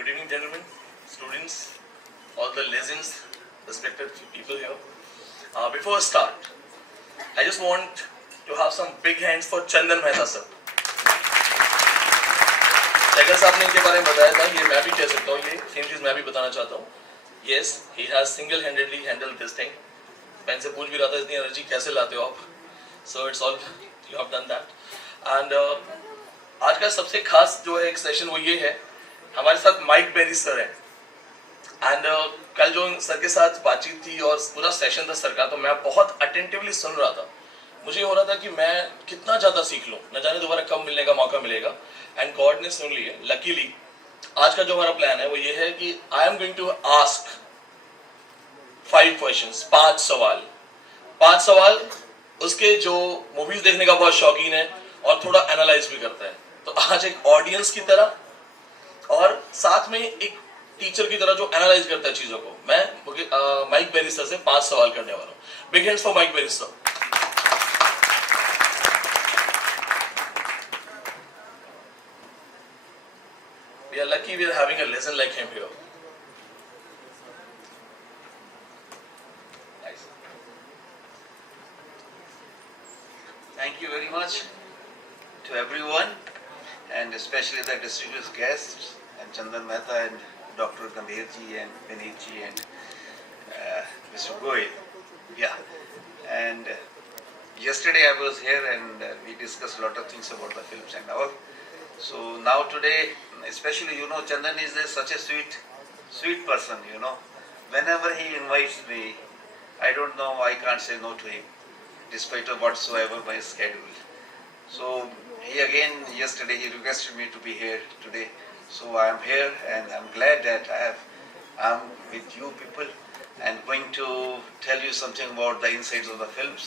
Good evening, gentlemen, students, all the legends, respected people here. Before I start, I just want to have some big hands for Chandan Mehta sir. Shekhar साहब ने इनके बारे में बताया था, ये मैं भी कह सकता हूँ, ये सेम चीज मैं भी बताना चाहता हूँ. Yes, he has single-handedly handled this thing. मैं इनसे पूछ भी रहा था इतनी एनर्जी कैसे लाते हो आप. So it's all you have done that. And आज का सबसे खास जो है एक सेशन वो ये है, हमारे साथ माइक बेरी सर है. एंड कल जो सर के साथ बातचीत थी और पूरा सेशन था सर का, तो मैं बहुत अटेंटिवली सुन रहा था. मुझे हो रहा था कि मैं कितना ज़्यादा सीख लूँ, न जाने दोबारा कब मिलने का मौका मिलेगा. एंड गॉड ने सुन लिया. लकीली आज का जो हमारा प्लान है वो ये है कि I am going to ask 5 questions, 5 सवाल उसके जो मूवीज देखने का बहुत शौकीन है और थोड़ा एनालाइज भी करता है. तो आज एक ऑडियंस की तरह और साथ में एक टीचर की तरह जो एनालाइज करता है चीजों को, मैं माइक बेरी सर से 5 सवाल करने वाला हूँ. Big hands for Mike Berry sir. We are lucky we are having a legend like him here. Nice. Thank you very much to everyone, and especially the distinguished guests, and Chandan Mehta and Dr. Gambhir ji and Vineet ji and Mr. Goyal. Yeah, and yesterday I was here and we discussed a lot of things about the films and all. So now today, especially Chandan is such a sweet person. Whenever he invites me, I don't know, I can't say no to him, despite of whatsoever my schedule. So yesterday he requested me to be here today. So I am here and I'm glad that I'm with you people and going to tell you something about the insides of the films,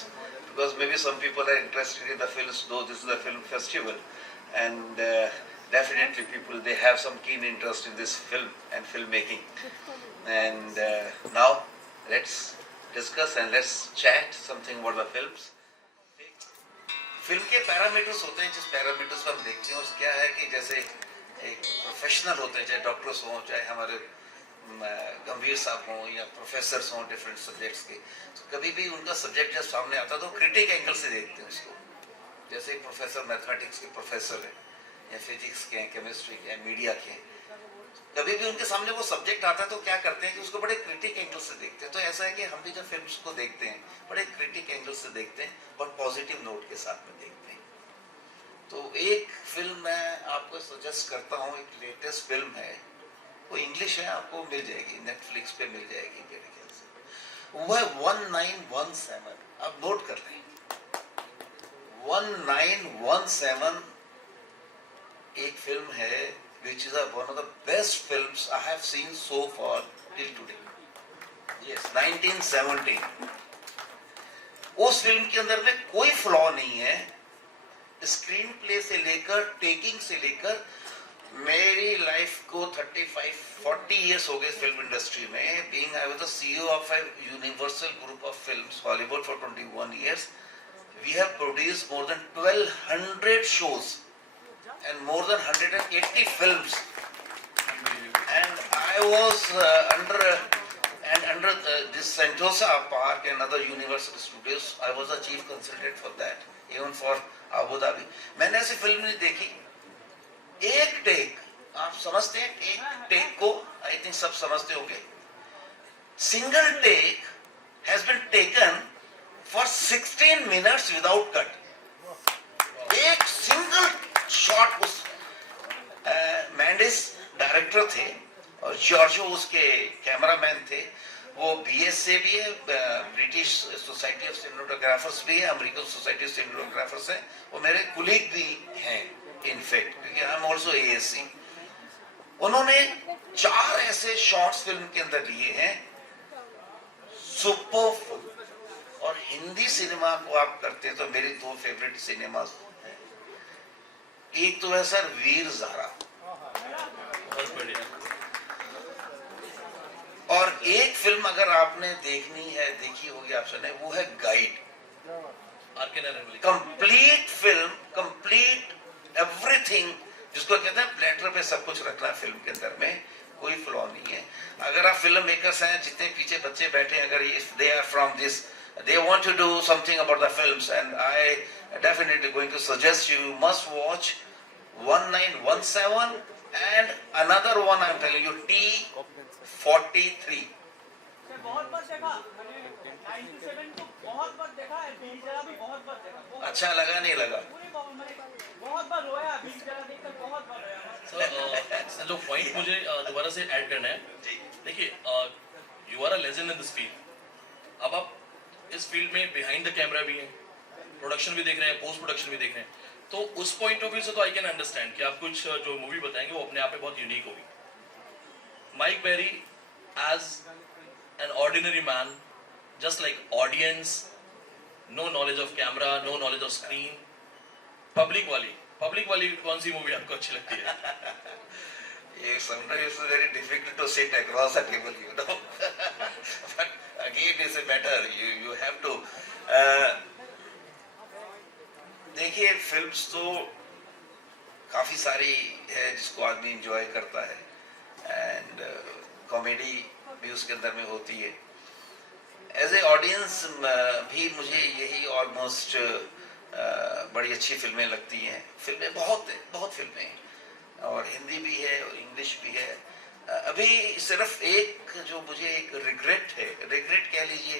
because maybe some people are interested in the films, though this is a film festival, and definitely people, they have some keen interest in this film and filmmaking. And now let's discuss and let's chat something about the films. Film के parameters होते हैं, जिस parameters पर हम देखते हैं उस क्या है कि जैसे एक प्रोफेशनल होते हैं, चाहे डॉक्टर्स हों, चाहे हमारे गंभीर साहब हों या प्रोफेसर्स हों डिफरेंट सब्जेक्ट्स के, तो कभी भी उनका सब्जेक्ट जब सामने आता है तो क्रिटिक एंगल से देखते हैं उसको. जैसे एक प्रोफेसर मैथमेटिक्स के प्रोफेसर है या फिजिक्स के, केमिस्ट्री के, मीडिया के, कभी भी उनके सामने वो सब्जेक्ट आता है तो क्या करते हैं कि उसको बड़े क्रिटिक एंगल से देखते हैं. तो ऐसा है कि हम भी जब फिल्म्स को देखते हैं बड़े क्रिटिक एंगल से देखते हैं और पॉजिटिव नोट के साथ में देखते हैं. तो एक फिल्म मैं आपको सजेस्ट करता हूँ, एक लेटेस्ट फिल्म है, वो इंग्लिश है, आपको मिल जाएगी, नेटफ्लिक्स पे मिल जाएगी मेरे ख्याल से. वो है 1917. आप नोट कर लें, 1917 एक फिल्म है which is one of the best films I have seen so far till today. Yes, 1917. उस फिल्म के अंदर में कोई फ्लॉ नहीं है. स्क्रीन प्ले से लेकर, टेकिंग से लेकर, मेरी लाइफ को 35-40 years हो गए फिल्म इंडस्ट्री में. Being I was the CEO of a universal group of films, Hollywood, for 21 years. We have produced more than 1200 shows and more than 180 films. And I was under this Sentosa Park and other Universal Studios. I was the chief consultant for that, even for Abu Dhabi. मैंने ऐसी film नहीं देखी. एक take, आप समझते हैं एक take को, आई थिंक सब समझते होंगे. Single take has been taken for 16 minutes without cut. एक सिंगल शॉट. उस मैंडिस डायरेक्टर थे और जॉर्जो उसके कैमरामैन थे. वो बीएस से भी है, ब्रिटिश सोसाइटी ऑफ सिनेमेटोग्राफर्स भी है, अमेरिकन सोसाइटी ऑफ सिनेमेटोग्राफर्स है. वो मेरे कुलीग भी हैं इनफैक्ट, क्योंकि आई एम आल्सो एएससी. उन्होंने 4 ऐसे शॉट्स फिल्म के अंदर लिए हैं, सुपर. और हिंदी सिनेमा को आप करते हैं तो मेरी 2 फेवरेट सिनेमा, एक तो है सर वीर ज़ारा, बहुत बढ़िया. और एक फिल्म अगर आपने देखी होगी आपने, वो है गाइड. आर के Narayan. Complete film, complete everything जिसको कहते हैं प्लेटर पे सब कुछ रखना फिल्म के अंदर में, कोई फ्लॉ नहीं है। अगर आप फिल्म मेकर्स हैं, जितने पीछे बच्चे बैठे हैं, अगर if they are from this, they want to do something about the films, and I definitely going to suggest you must watch 1917 and another one I'm telling you, T-43. बहुत बार देखा, 97 तो बहुत बार देखा है, 20 जगह भी बहुत बार देखा, बहुत अच्छा लगा नहीं लगा? बहुत बार रोया, 20 जगह देखकर बहुत बार रोया। सर जो पॉइंट मुझे दोबारा से ऐड करना है, देखिए you are a legend in this field. अब आप इस फील्ड में बिहाइंड द कैमरा भी हैं, प्रोडक्शन भी देख रहे हैं, पोस्ट प्रोडक्शन भी देख रहे हैं, तो उस पॉइंट ऑफ व्यू से तो आई कैन अंडरस्टैंड कि आप कुछ जो मूवी बताएंगे वो अपने आप में बहुत यूनिक होगी। Mike Berry as an ordinary man, just like audience, no knowledge of camera, no knowledge of screen, public वाली कौन सी मूवी आपको अच्छी लगती है? Sometimes it's very difficult to sit across the table, you know. But again, it's better. You have to. देखिए, films तो काफी सारी है जिसको आदमी इंजॉय करता है, एंड कॉमेडी भी उसके अंदर में होती है। एज ए ऑडियंस भी मुझे यही ऑलमोस्ट बड़ी अच्छी फिल्में लगती हैं। फिल्में बहुत फिल्में हैं, और हिंदी भी है और इंग्लिश भी है। अभी सिर्फ एक जो मुझे एक रिग्रेट है, रिग्रेट कह लीजिए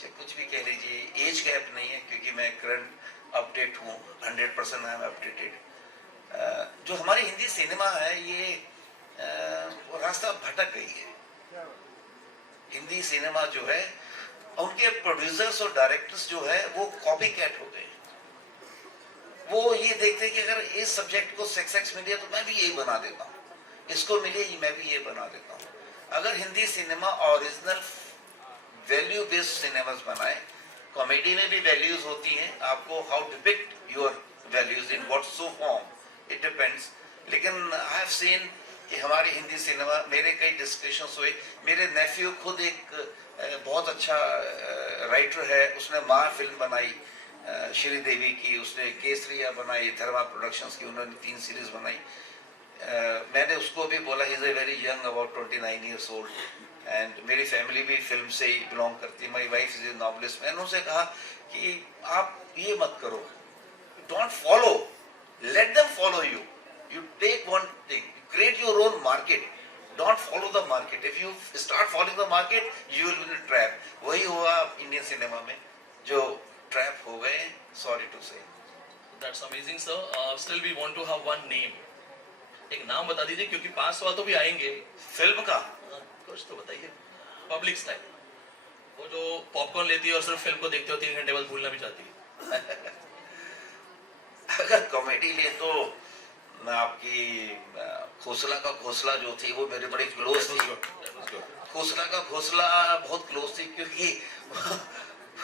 चाहे कुछ भी कह लीजिए, एज गैप नहीं है, क्योंकि मैं करंट अपडेट हूँ, 100% आई एम अपडेटेड। जो हमारी हिंदी सिनेमा है ये वो रास्ता भटक गई है। हिंदी सिनेमा जो है, उनके प्रोड्यूसर्स और डायरेक्टर्स जो है वो कॉपी कैट हो गए। वो ये देखते कि अगर इस सब्जेक्ट को सेक्स मिले तो मैं भी यही बना देता हूँ, इसको मिले मैं भी ये बना देता हूँ। अगर Hindi cinema original value based cinemas बनाए, कॉमेडी में भी वैल्यूज होती हैं, आपको how depict your values in what so form, it depends. लेकिन आई हैव सीन कि हमारी हिंदी सिनेमा, मेरे कई डिस्कशंस हुए। मेरे नेफ्यू खुद एक बहुत अच्छा राइटर है, उसने माँ फिल्म बनाई श्रीदेवी की, उसने केसरिया बनाई, धर्मा प्रोडक्शंस की, उन्होंने 3 सीरीज बनाई। मैंने उसको भी बोला, he is a very young, about 29 years old, and मेरी फैमिली भी फिल्म से ही बिलोंग करती है। My wife is a novelist. मैंने उनसे कहा कि आप ये मत करो, don't follow, let them follow you, you take one thing, create your own market, don't follow the market. If you start following the market you will be trap. वही हुआ इंडियन सिनेमा में, जो ट्रैप हो गए, sorry to से। That's amazing, sir. Still we want to have one name. एक नाम बता दीजिए, क्योंकि 500 तो भी आएंगे। फिल्म का कुछ तो बताइए, पब्लिक स्टाइल, वो जो पॉपकॉर्न लेती है और सिर्फ फिल्म को देखते हो 3 घंटे बाद भूलना भी चाहती है। अगर कॉमेडी ले तो मैं आपकी खोसला का घोसला जो थी वो मेरे बड़ी क्लोज थी। खोसला का घोसला बहुत क्लोज थी, क्योंकि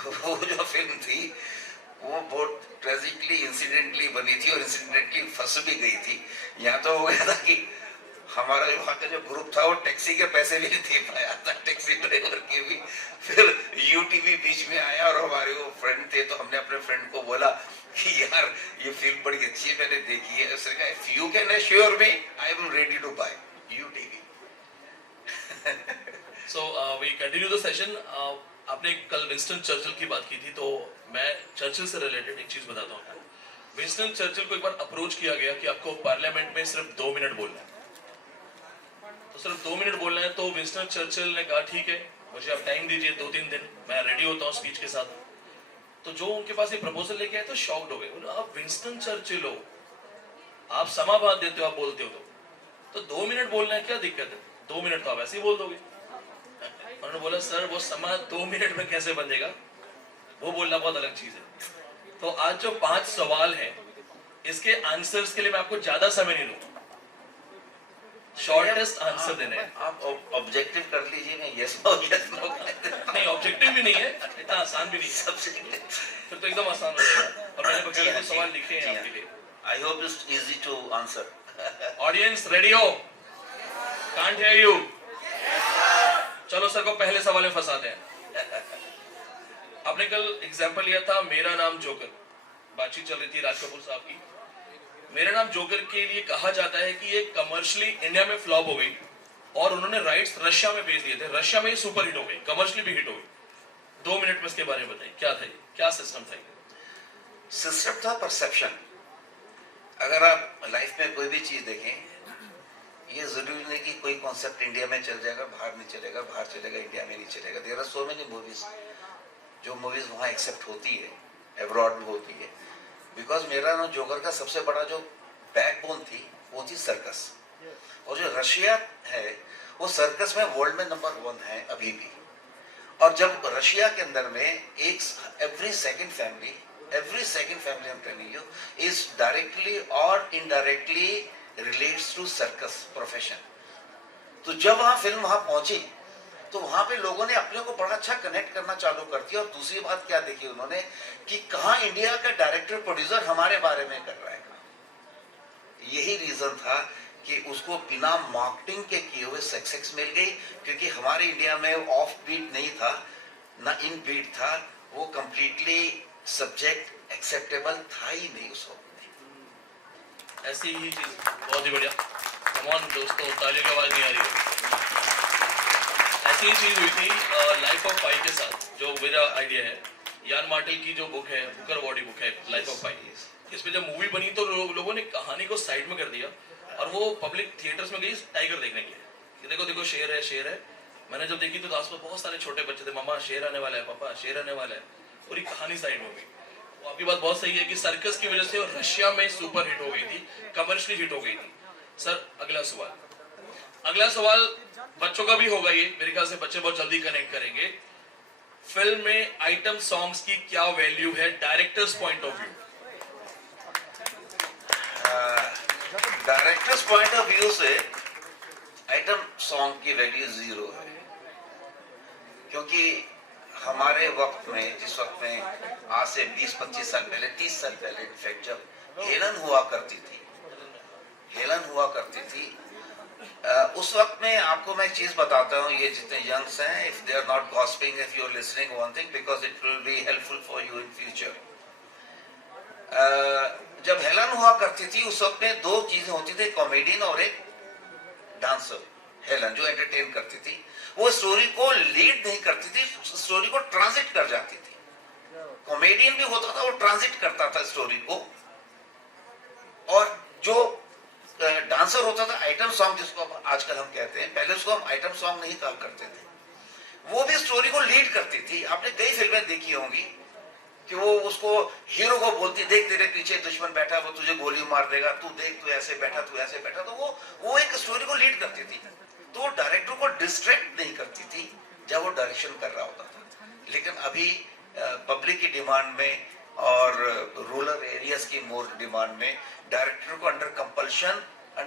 वो जो फिल्म थी वो बहुत ट्रेजिकली इंसिडेंटली बनी थी और इंसिडेंटली फंस भी गई थी। यहाँ तो हो गया था कि हमारा वहाँ का जो ग्रुप था वो टैक्सी के पैसे भी नहीं दे पाया था, टैक्सी ड्राइवर के भी। फिर यूटीवी बीच में आया और हमारे वो फ्रेंड थे, तो हमने अपने फ्रेंड को बोला कि यार ये फिल्म बड़ी अच्छी है, मैंने देखी है। उसने कहा if you can assure me I am ready to buy UTV. So we continue the session. आपने कल विंस्टन चर्चिल की बात की थी, तो मैं चर्चिल से रिलेटेड एक चीज बताता हूँ आपको। विंस्टन चर्चिल को एक बार अप्रोच किया गया कि आपको पार्लियामेंट में सिर्फ 2 मिनट बोलना है, तो सिर्फ 2 मिनट बोलना है। तो विंस्टन चर्चिल ने कहा ठीक है, मुझे आप टाइम दीजिए 2-3 दिन, मैं रेडी होता हूँ स्पीच के साथ। तो जो उनके पास ये प्रपोजल लेके आए तो शॉक्ड हो गए। बोले आप विंस्टन चर्चिल हो, आप समाबाद देते हो, आप बोलते हो तो 2 मिनट बोलना है, क्या दिक्कत है? 2 मिनट तो आप ऐसे ही बोल दोगे। उन्होंने बोला सर वो समा 2 मिनट में कैसे बनेगा, वो बोलना बहुत अलग चीज है। तो आज जो 5 सवाल हैं, इसके आंसर्स के लिए मैं आपको ज्यादा समय नहीं दूंगा, शॉर्टेस्ट आंसर देने हैं। आप ऑब्जेक्टिव कर लीजिए, मैं यस नो नहीं, ऑब्जेक्टिव भी नहीं है, इतना आसान भी नहीं है, सबसे फिर तो एकदम आसान हो जाएगा। और मैंने बकायदा कुछ सवाल लिखे हैं आपके लिए। I hope it's easy to answer. Audience ready हो? Can't hear you. चलो सर को पहले सवाल में फंसाते हैं। आपने कल एग्जाम्पल लिया था मेरा नाम जोकर, बातचीत चल रही थी राज कपूर साहब की। मेरा नाम जोकर के लिए कहा जाता है कि ये कमर्शियली इंडिया में फ्लॉप हो गई और उन्होंने राइट्स रशिया में भेज दिए थे, रशिया में ही सुपर हिट हो गई, कमर्शियली भी हिट हो गई। 2 मिनट में इसके बारे में बताइए, क्या था ये, क्या सिस्टम था ये? सिस्टम था परसेप्शन। अगर आप लाइफ में कोई भी चीज देखें, ये जरूरी नहीं कि कोई कॉन्सेप्ट इंडिया में चल जाएगा, बाहर नहीं चलेगा, बाहर चलेगा, इंडिया में नहीं चलेगा। There are so many movies, जो मूवीज वहाँ एक्सेप्ट होती है, एब्रॉड में होती है। बिकॉज मेरा ना जोकर का सबसे बड़ा जो बैकबोन थी वो थी सर्कस। और जो रशिया है वो सर्कस में वर्ल्ड में नंबर 1 है अभी भी। और जब रशिया के अंदर में every second family I am telling you is directly और indirectly relates to circus profession. तो जब वहां फिल्म वहां पहुंची तो वहां पे लोगों ने अपने को बड़ा अच्छा कनेक्ट करना चालू कर दिया। और दूसरी बात क्या देखी उन्होंने कि कहां इंडिया का डायरेक्टर प्रोड्यूसर हमारे बारे में कर रहा है। यही रीजन था कि उसको बिना मार्केटिंग के किए हुए सक्सेस मिल गई, क्योंकि हमारे इंडिया में ऑफ बीट नहीं था ना इन बीट था, वो कंप्लीटली सब्जेक्ट एक्सेप्टेबल था ही नहीं उस वक्त। ऐसी ही चीज, बहुत ही बढ़िया, कमॉन दोस्तों, तालियों की आवाज नहीं आ रही है। ऐसी ही चीज हुई थी लाइफ ऑफ पाई के साथ, जो मेरा आइडिया है। यान मार्टेल की जो बुक है, बुकर बॉडी बुक है लाइफ ऑफ पाई, इस पे जब मूवी बनी तो लोगों ने कहानी को साइड में कर दिया और वो पब्लिक थिएटर्स में गई टाइगर देखने के लिए कि देखो देखो शेर है। मैंने जब देखी तो आसपास बहुत सारे छोटे बच्चे थे, मामा शेर आने वाला है, पापा शेर आने वाला है, पूरी कहानी साइड में हो गई। तो आपकी बात बहुत सही है कि सर्कस की वजह से रशिया में सुपर हिट हो गई थी, कमर्शियली हिट हो गई थी। सर अगला सवाल बच्चों का भी होगा, ये मेरे ख्याल से बच्चे बहुत जल्दी कनेक्ट करेंगे। फिल्म में आइटम सॉन्ग्स की क्या वैल्यू है directors point of view? Directors point of view से आइटम सॉन्ग की वैल्यू 0 है। क्योंकि हमारे वक्त में, जिस वक्त में आज से 20-25 साल पहले, 30 साल पहले इनफैक्ट, जब हेलन हुआ करती थी, उस वक्त में आपको मैं एक चीज बताता हूँ, ये जितने यंग्स हैं, if they are not gossiping, if you are listening one thing, because it will be helpful for you in future. जब हेलन हुआ करती थी उस वक्त में 2 चीजें होती थी, कॉमेडियन और एक डांसर। हेलन जो एंटरटेन करती थी, वो स्टोरी को लीड नहीं करती थी, स्टोरी को ट्रांजिट कर जाती थी। कॉमेडियन भी होता था, वो ट्रांजिट करता था स्टोरी को। और जो डांसर होता था, आइटम सॉन्ग जिसको आजकल हम कहते हैं, पहले उसको हम आइटम सॉन्ग नहीं कहा करते थे, वो भी स्टोरी को लीड करती थी। आपने कई फिल्में देखी होंगी कि वो उसको हीरो को बोलती, देख तेरे पीछे दुश्मन बैठा, वो तुझे गोली मार देगा, तू देख तू ऐसे बैठा। तो वो एक स्टोरी को लीड करती थी। तो वो डायरेक्टर को डिस्ट्रैक्ट नहीं करती थी जब वो डायरेक्शन कर रहा होता था। लेकिन अभी पब्लिक की डिमांड में और रूरल एरियाज की मोर डिमांड में डायरेक्टर को under compulsion I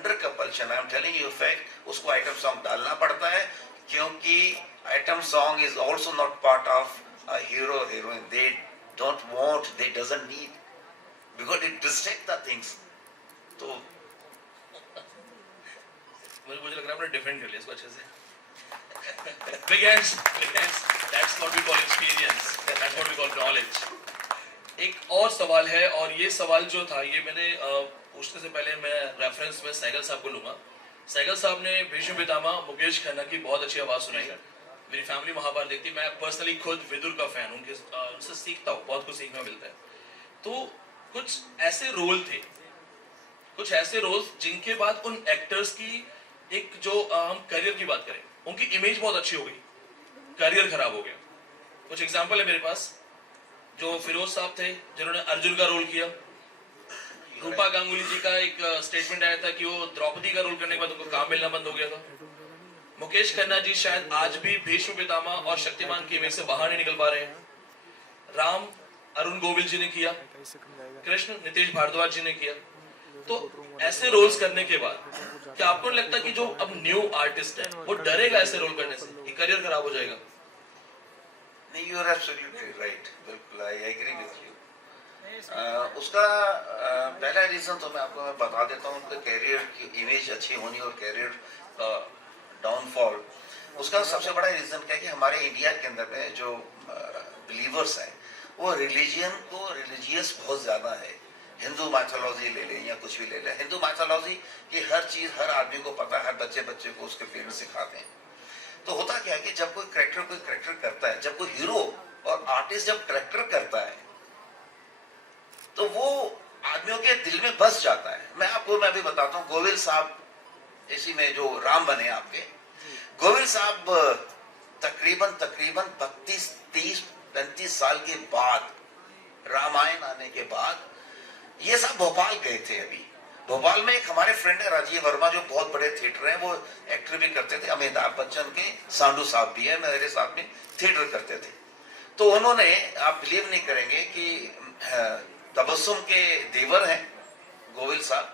am telling you fact, उसको आइटम सॉन्ग डालना पड़ता है। क्योंकि item song is also not part of hero heroine, they don't want, they doesn't need, because it distract the things. तो मुझे लग रहा है आपने डिफेंड कर लिया इसको अच्छे से। Big hands, that's what we call experience, that's what we call knowledge. एक और सवाल है, और ये सवाल जो था, ये मैंने पूछने से पहले मैं रेफरेंस में सहगल साहब को लूंगा। सहगल साहब ने भीष्म पितामह मुकेश खन्ना की बहुत अच्छी आवाज सुनाई है। मेरी फैमिली महाभारत देखती, मैं पर्सनली खुद विदुर का फैन हूँ, उनसे सीखता हूँ, बहुत कुछ सीखना मिलता है। तो कुछ ऐसे रोल जिनके बाद उन एक्टर्स की एक जो हम करियर की बात करें, उनकी इमेज बहुत अच्छी हो गई, करियर खराब हो गया। कुछ एग्जांपल है मेरे पास, जो फिरोज साहब थे जिन्होंने अर्जुन का रोल किया। रूपा गांगुली जी का एक स्टेटमेंट आया था कि वो द्रौपदी का रोल करने के बाद उनको काम मिलना बंद हो गया था। मुकेश खन्ना जी शायद आज भी भीष्म पितामह और शक्तिमान की इमेज से बाहर नहीं निकल पा रहे हैं। राम अरुण गोविल जी ने किया, कृष्ण नितेश भारद्वाज जी ने किया। तो ऐसे रोल्स करने के बाद क्या आपको नहीं लगता कि जो अब न्यू आर्टिस्ट है वो डरेगा ऐसे रोल करने से कि करियर खराब हो जाएगा? नहीं, यू आर एब्सोल्युटली राइट, बिल्कुल आई एग्री विद यू। उसका पहला रीजन तो मैं आपको बता देता हूँ, उनके कैरियर की इमेज अच्छी होनी और कैरियर डाउनफॉल, उसका सबसे बड़ा रीजन क्या है कि हमारे इंडिया के अंदर में जो बिलीवर्स हैं वो रिलीजियस बहुत ज्यादा है। हिंदू माइथोलॉजी ले लें या कुछ भी ले लें, हिंदू माइथोलॉजी की हर चीज हर आदमी को पता है, हर बच्चे को उसके पेरेंट्स सिखाते हैं। तो होता क्या है कि जब कोई करेक्टर करता है, जब कोई हीरो और आर्टिस्ट जब करेक्टर करता है तो वो आदमियों के दिल में बस जाता है। मैं अभी बताता हूँ, गोविल साहब इसी में जो राम बने आपके, गोविल साहब तकरीबन 32, 30, 35 साल के बाद, रामायण आने के बाद ये सब भोपाल गए थे। अभी भोपाल में एक हमारे फ्रेंड है राजीव वर्मा, जो बहुत बड़े थिएटर हैं, वो एक्टर भी करते थे, अमिताभ बच्चन के सांडू साहब भी है, मेरे साथ में थिएटर करते थे। तो उन्होंने, आप बिलीव नहीं करेंगे कि तबस्सुम के देवर हैं गोविल साहब,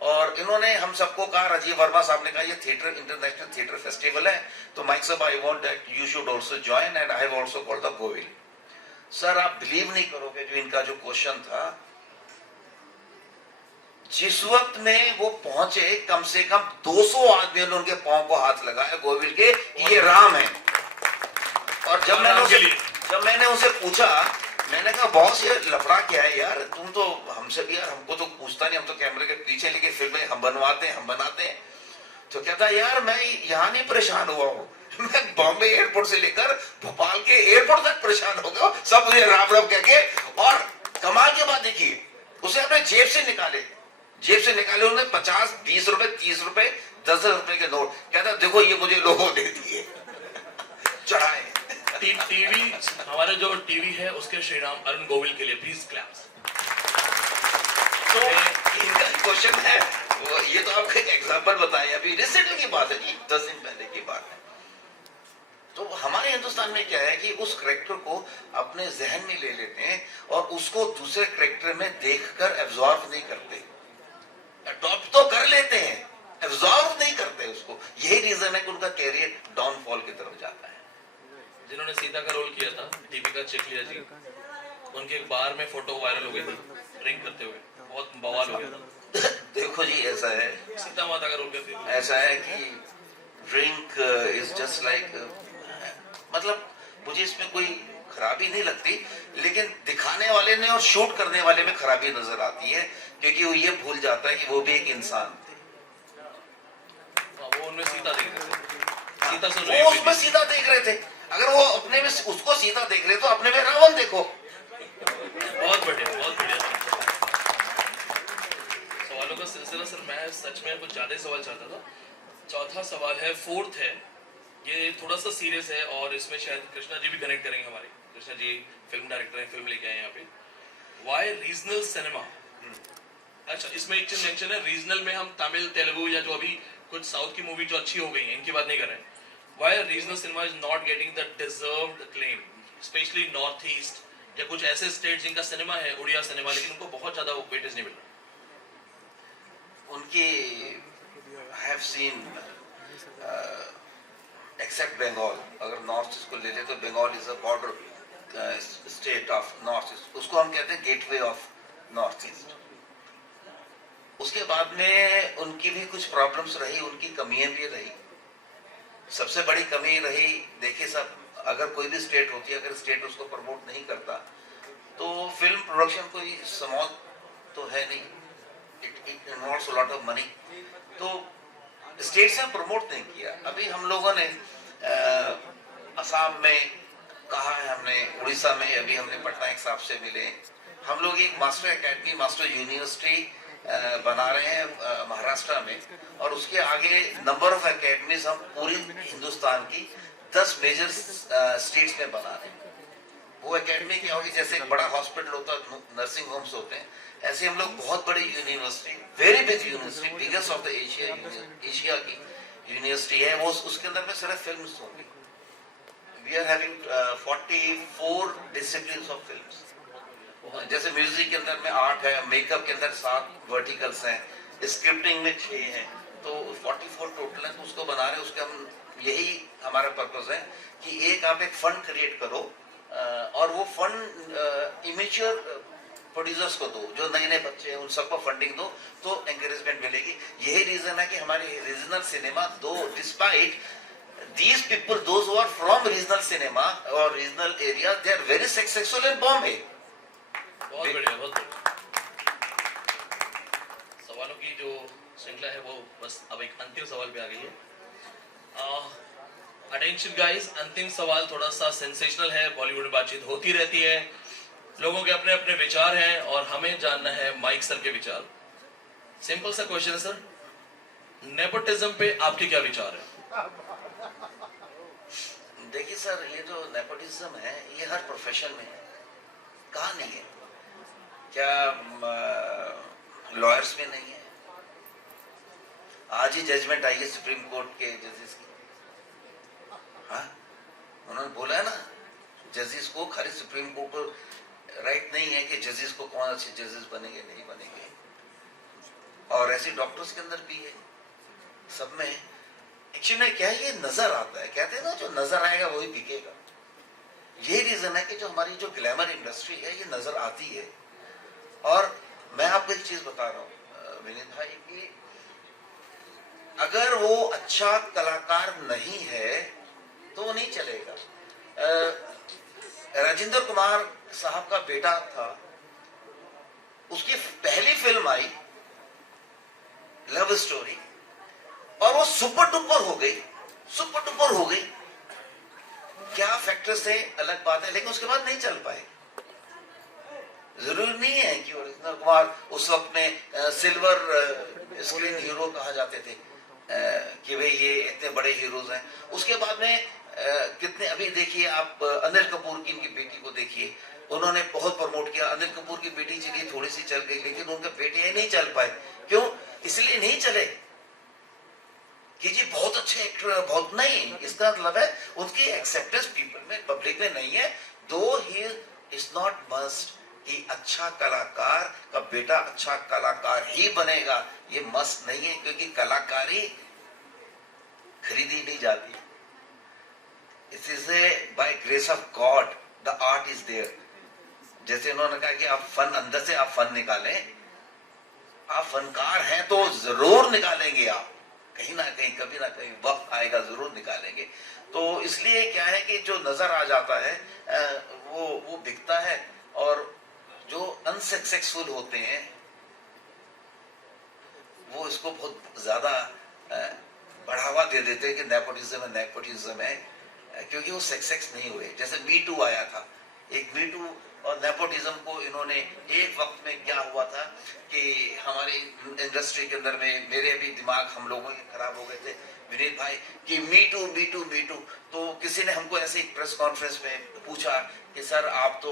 और इन्होंने हम सबको कहा, राजीव वर्मा साहब ने कहा ये थिएटर इंटरनेशनल थिएटर फेस्टिवल है, तो माइक साहब I want that you should also join and I have also called the Govil. Sir आप बिलीव नहीं करोगे, जो इनका जो क्वेश्चन था, जिस वक्त में वो पहुंचे कम से कम 200 आदमियों ने उनके पांव को हाथ लगाया गोविल के कि ये राम है। और जब मैंने उनसे पूछा, मैंने कहा बॉस ये लफड़ा क्या है यार, तुम तो हमसे भी यार, हमको तो पूछता नहीं, हम तो कैमरे के पीछे लेके फिल्में हम बनाते हैं। तो कहता यार मैं यहाँ नहीं परेशान हुआ हूँ, मैं बॉम्बे एयरपोर्ट से लेकर भोपाल के एयरपोर्ट तक परेशान हो गया, सब मुझे राम राम कह के। और कमाल की बात देखिए, उसे अपने जेब से निकाले उन्होंने 50, 20 रुपए, 30 रुपए, 10 रुपए के नोट। कहता देखो ये मुझे लोगों ने दिए, चढ़ाए। टीवी, हमारे जो टीवी है उसके श्री राम अरुण गोविल के लिए प्लीज क्लैप्स। तो इनका क्वेश्चन है, ये तो आपको एक एग्जांपल बताएं, अभी रिसेंटली की बात है जी, 10 दिन पहले की बात है। तो हमारे हिंदुस्तान में क्या है कि उस करेक्टर को अपने जहन में ले लेते हैं और उसको दूसरे करेक्टर में देखकर एब्जॉर्ब नहीं करते, अडॉप्ट तो कर लेते हैं, एब्जॉर्ब नहीं करते उसको। यही रीजन है कि उनका कैरियर डाउनफॉल की तरफ जाता है। जिन्होंने सीता का रोल किया था, दीपिका चिखलिया जी, उनके एक बार में फोटो वायरल हो गई थी ड्रिंक करते हुए, बहुत बवाल हो गया था। देखो जी ऐसा है, सीता माता का रोल करती थी। ऐसा है कि ड्रिंक इज जस्ट लाइक, मतलब मुझे इसमें कोई खराबी नहीं लगती, लेकिन दिखाने वाले ने और शूट करने वाले में खराबी नजर आती है, क्योंकि वो ये भूल जाता है कि वो भी एक इंसान थे। वो उनमें सीता देख रहे थे, सीता से वो उसमें सीता देख रहे थे। अगर वो अपने में उसको सीता देख रहे तो अपने में रावण देखो। बहुत बढ़िया, बहुत बढ़िया। सवालों का सिलसिला सर, मैं सच में कुछ ज्यादा सवाल चाहता था। चौथा सवाल है, फोर्थ है, ये थोड़ा सा सीरियस है और इसमें शायद कृष्णा जी भी कनेक्ट करेंगे। हमारे कृष्णा जी फिल्म डायरेक्टर हैं, फिल्म लेके आए यहाँ पे। Why regional cinema? अच्छा, इसमें एक चीज मेंशन है, रीजनल में हम तमिल, तेलुगु या जो अभी कुछ साउथ की मूवी जो अच्छी हो गई है, इनकी बात नहीं कर रहे हैं। Why regional cinema is not getting the deserved acclaim, especially North East या कुछ ऐसे स्टेट जिनका सिनेमा है, उड़िया सिनेमा, लेकिन उनको बहुत ज्यादा वेटेज नहीं मिल रहा। उनकी I have seen except Bengal, अगर नॉर्थ ईस्ट को ले ले तो Bengal is a border state of north east, उसको हम कहते हैं गेटवे ऑफ नॉर्थ ईस्ट। उसके बाद में उनकी भी कुछ प्रॉब्लम्स रही, उनकी कमियां भी रही। सबसे बड़ी कमी रही, देखिए सब, अगर कोई भी स्टेट होती है, अगर स्टेट उसको प्रमोट नहीं करता तो फिल्म प्रोडक्शन कोई स्मॉल तो है नहीं, it involves a lot of money. तो स्टेट से प्रमोट नहीं किया। अभी हम लोगों ने असम में कहा है, हमने उड़ीसा में, अभी हमने पटनायक साहब से मिले, हम लोग एक मास्टर एकेडमी, मास्टर यूनिवर्सिटी बना रहे हैं महाराष्ट्र में, और उसके आगे नंबर ऑफ एकेडमीज हम पूरी हिंदुस्तान की 10 मेजर स्टेट्स में बना रहे हैं। वो एकेडमी क्या होगी, जैसे एक बड़ा हॉस्पिटल होता है, नर्सिंग होम्स होते हैं, ऐसे हम लोग बहुत बड़ी university, very big university, biggest of the Asia की यूनिवर्सिटी है वो, उसके अंदर में सिर्फ फिल्म्स होंगी। We are having 44 disciplines of films. जैसे म्यूजिक के अंदर में 8 है, मेकअप के अंदर 7 वर्टिकल्स हैं, स्क्रिप्टिंग में 6 हैं, तो 44 टोटल है। तो उसको बना रहे हैं, उसके हम, यही हमारा पर्पस है कि एक आप एक फंड क्रिएट करो और वो फंड इमेच्योर प्रोड्यूसर्स को दो, जो नए नए बच्चे हैं उन सबको फंडिंग दो, तो एंकरेजमेंट मिलेगी। यही रीजन है कि हमारे रीजनल सिनेमा, दो despite these people, those who are from regional cinema or regional areas, they are very successful in Bombay. बहुत बढ़िया, बहुत बढ़िया। जो श्रृंखला है वो बस अब एक अंतिम सवाल पे आ गई है। अटेंशन गाइस, अंतिम सवाल थोड़ा सा सेंसेशनल है, बॉलीवुड में बातचीत होती रहती है, लोगों के अपने अपने विचार हैं और हमें जानना है माइक सर के विचार। सिंपल सा क्वेश्चन है सर, नेपोटिज्म पे आपके क्या विचार है? देखिए सर, ये जो नेपोटिज्म है ये हर प्रोफेशन में है, कहाँ नहीं है? क्या लॉयर्स में नहीं है? आज ही जजमेंट आई है सुप्रीम कोर्ट के जजेस की। हाँ, उन्होंने बोला है ना, जजेस को, खाली सुप्रीम कोर्ट को राइट नहीं है कि जजेस को कौन अच्छे जजेस बनेंगे नहीं बनेंगे, और ऐसे डॉक्टर्स के अंदर भी है, सब में। एक्चुअली में क्या है, ये नजर आता है, कहते हैं ना जो नजर आएगा वही बिकेगा। ये रीजन है कि जो हमारी जो ग्लैमर इंडस्ट्री है ये नजर आती है। और मैं आपको एक चीज बता रहा हूँ विनीत भाई, कि अगर वो अच्छा कलाकार नहीं है तो वो नहीं चलेगा। राजेंद्र कुमार साहब का बेटा था, उसकी पहली फिल्म आई लव स्टोरी, और वो सुपर डुपर हो गई, सुपर डुपर हो गई। क्या फैक्टर्स थे अलग बात है, लेकिन उसके बाद नहीं चल पाए। जरूरी नहीं है कि राजेंद्र कुमार उस वक्त में सिल्वर स्क्रीन हीरो कहा जाते थे, कि भाई ये इतने बड़े हीरोज हैं। उसके बाद में कितने, अभी देखिए आप अनिल कपूर की, इनकी बेटी को देखिए, उन्होंने बहुत प्रमोट किया। अनिल कपूर की बेटी चलिए थोड़ी सी चल गई, लेकिन उनके बेटे नहीं चल पाए। क्यों? इसलिए नहीं चले कि जी बहुत अच्छे एक्टर, बहुत नहीं, इसका मतलब है उनकी एक्सेप्टेंस पीपल में, पब्लिक में नहीं है। दो ही इज नॉट मस्ट कि अच्छा कलाकार का बेटा अच्छा कलाकार ही बनेगा, ये मस्त नहीं है, क्योंकि कलाकारी खरीदी नहीं जाती। It is a by grace of God, the art is there. जैसे उन्होंने कहा कि आप फन, अंदर से आप फन निकालें, आप फनकार हैं तो जरूर निकालेंगे, आप कहीं ना कहीं, कभी ना कहीं वक्त आएगा, जरूर निकालेंगे। तो इसलिए क्या है कि जो नजर आ जाता है वो दिखता है, और जो अनसक्सेसफुल होते हैं वो इसको बहुत ज्यादा बढ़ावा दे देते हैं कि नेपोटिज्म है, नेपोटिज्म है, क्योंकि वो सक्सेस नहीं हुए। जैसे मी टू आया था, एक मी टू और नेपोटिज्म को इन्होंने, एक वक्त में क्या हुआ था कि हमारी इंडस्ट्री के अंदर में, मेरे भी दिमाग हम लोगों के खराब हो गए थे विनीत भाई, कि me too me too me too. तो किसी ने हमको ऐसे एक प्रेस कॉन्फ्रेंस में पूछा कि सर आप तो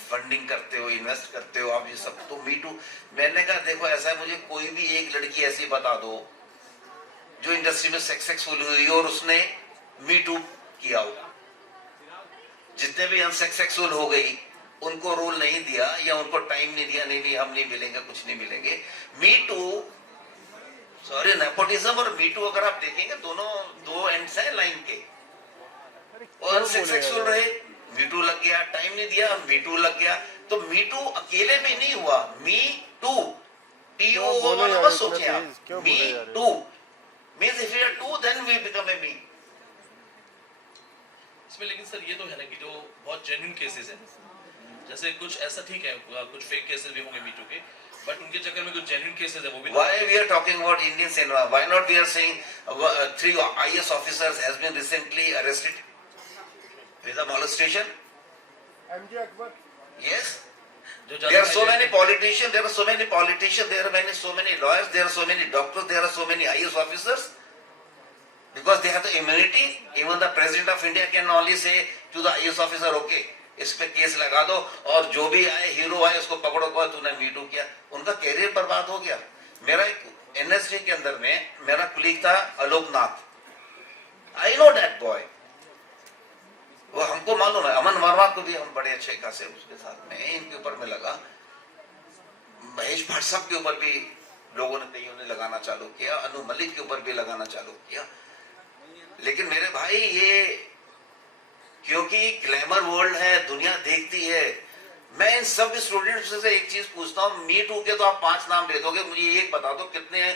फंडिंग करते हो, इन्वेस्ट करते हो, आप ये सब तो मी टू। मैंने कहा देखो ऐसा है, मुझे कोई भी एक लड़की ऐसी बता दो जो इंडस्ट्री में सक्सेसफुल हुई और उसने मी टू किया हो। जितने भी अनसक्सेसफुल हो गई उनको रोल नहीं दिया या उनको टाइम नहीं दिया, नहीं नहीं हम नहीं मिलेंगे, कुछ नहीं मिलेंगे। मी टू, सॉरी, नेपोटिज्म और मी टू अगर आप देखेंगे दोनों दो एंड्स हैं लाइन के। और अनसक्सेसफुल रहे, मी टू लग गया, टाइम नहीं दिया, मी टू लग गया। तो मी टू अकेले में नहीं हुआ, मी टू, TO वाला बस सोचे आप, me too means if you are two then we become a me. इसमें लेकिन सर ये तो है ना कि जो बहुत जेन्युइन केसेस हैं, जैसे कुछ ऐसा ठीक है, कुछ फेक केसेस भी होंगे मीटू के, बट उनके चक्कर में कुछ जेन्युइन केसेस है वो भी। Why we are talking about Indian cinema? Why not we are saying 3 IS officers has been recently arrested with a molestation? MJ Akbar. Yes. जो There are so many politicians. There are so many politicians. There are so many lawyers. There are so many doctors. There are so many IS officers. Because they have the immunity. Even the president of India can only say to the IS officer, okay, इस पे case लगा दो, और जो भी आए hero आए उसको पकड़ो, कहो तूने मी टू किया। उनका कैरियर बर्बाद हो गया। मेरा एक NSD के अंदर में मेरा कुलीग था Alok Nath, I know that boy, वो हमको मालूम है। अमन वर्मा को भी हम बड़े अच्छे खासे उसके साथ में, इनके ऊपर में लगा, महेश भट्ट साहब के ऊपर भी लोगों ने, कईयों ने लगाना चालू किया, अनु मलिक के ऊपर भी लगाना चालू किया। लेकिन मेरे भाई ये क्योंकि ग्लैमर वर्ल्ड है, दुनिया देखती है। मैं इन सब स्टूडेंट्स से एक चीज पूछता हूँ, मी टू के तो आप 5 नाम ले दोगे, मुझे एक बता दो कितने हैं।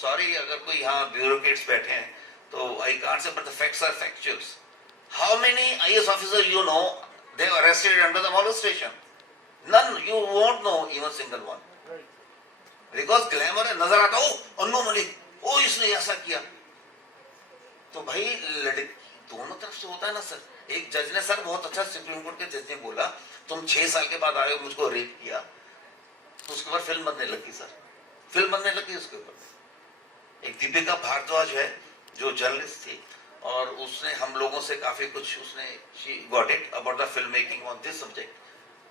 सॉरी अगर कोई यहाँ ब्यूरोक्रेट्स बैठे हैं तो I can't say, but the facts are factuals. How many IS officer you know they were arrested under the molestation? None. You won't know even single one. Because glamour है, नजर आता ओ अन्नू मलिक, ओ इसने ऐसा किया। तो भाई दोनों तरफ से होता है ना सर। एक जज ने सर बहुत अच्छा सुप्रीम कोर्ट के जज ने बोला तुम 6 साल के बाद आए हो मुझको रेप किया, तो उसके बाद फिल्म बनने लगी सर, फिल्म बनने लगी उसके ऊपर। एक दीपिका भारद्वाज है जो जर्नलिस्ट थी और उसने हम लोगों से काफी कुछ उसने she got it about the film making on this subject.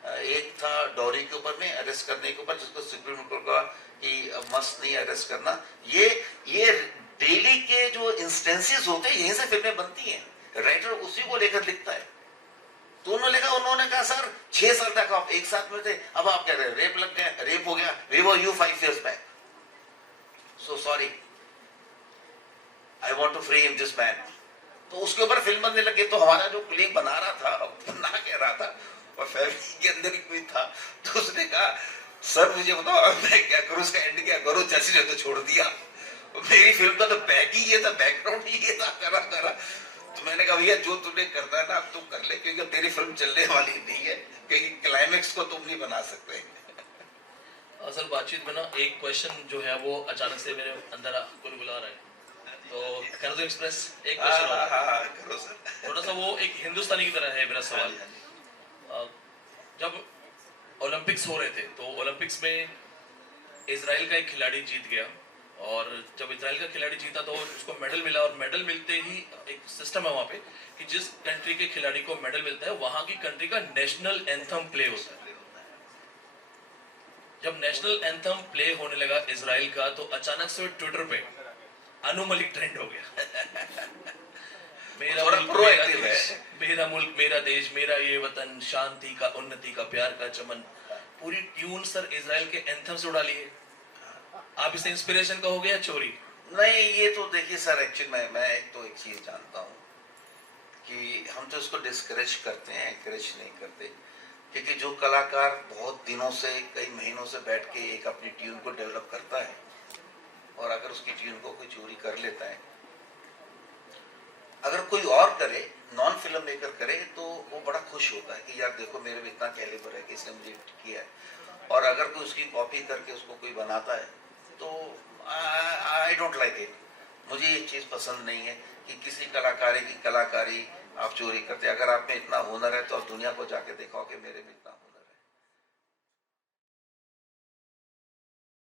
एक था डॉरी के ऊपर में अरेस्ट करने के ऊपर जिसको सुप्रीम कोर्ट का कि मस्त नहीं अरेस्ट करना। ये डेली के जो इंस्टेंसेस होते हैं यहीं से फिल्में बनती हैं, राइटर उसी को लेकर लिखता है। तो उन्होंने कहा सर 6 साल तक आप एक साथ में थे, अब आप कह रहे हैं रेप लग गया, रेप हो गया, where were you 5 years back, so sorry I want to free him this man. तो उसके ऊपर फिल्म बनने लगे। तो हमारा जो कुलीग बना रहा था बना कह रहा था और फैमिली के अंदर ही कोई था, तो उसने कहा सर मुझे बताओ मैं क्या करूं, उसका एंड क्या करूं, जैसे ने तो छोड़ दिया। मेरी फिल्म का तो बैक ही ये था, बैकग्राउंड ही ये था, करा। तो मैंने कहा भैया जो तूने करना है ना अब तुम कर ले, क्योंकि अब तेरी फिल्म चलने वाली नहीं है, क्योंकि क्लाइमेक्स को तुम नहीं बना सकते। असल बातचीत में ना एक क्वेश्चन जो है वो अचानक से मेरे अंदर बुलबुला रहा है, तो कैन यू एक्सप्रेस एक क्वेश्चन हाँ करो सर। थोड़ा सा वो एक हिंदुस्तानी की तरह है मेरा सवाल। जब ओलंपिक्स हो रहे थे तो ओलंपिक्स में इजराइल का एक खिलाड़ी जीत गया, और जब इजराइल का खिलाड़ी जीता तो उसको मेडल मिला, और मेडल मिलते ही एक सिस्टम है वहाँ पे कि जिस कंट्री के खिलाड़ी को मेडल मिलता है वहाँ की कंट्री का नेशनल एंथम प्ले होता है। जब नेशनल एंथम प्ले होने लगा इजराइल का तो अचानक से ट्विटर पे अनु मलिक ट्रेंड हो गया। मेरा मुल्क मेरा देश, मेरा मुल्क मेरा देश, मेरा ये वतन, शांति का उन्नति का प्यार का चमन, पूरी ट्यून सर इजराइल के एंथम से उड़ा ली है। आप इसे इंस्पिरेशन कहोगे या चोरी? नहीं ये तो देखिए सर एक्चुअली मैं तो एक चीज जानता हूँ कि हम तो इसको डिस्करेज करते हैं, एनकरेज नहीं करते, क्योंकि जो कलाकार बहुत दिनों से कई महीनों से बैठ के एक अपनी ट्यून को डेवलप करता है और अगर उसकी ट्यून को कोई चोरी कर लेता है, अगर कोई और करे नॉन फिल्म मेकर करे तो वो बड़ा खुश होता है कि यार देखो मेरे में इतना कैलिबर है कि इसने मुझे किया है। और अगर कोई उसकी कॉपी करके उसको कोई बनाता है तो आई डोंट लाइक इट। मुझे ये चीज़ पसंद नहीं है कि किसी कलाकारी की कलाकारी आप चोरी करते। अगर आप में इतना हुनर है तो आप दुनिया को जाके दिखाओ कि मेरे में इतना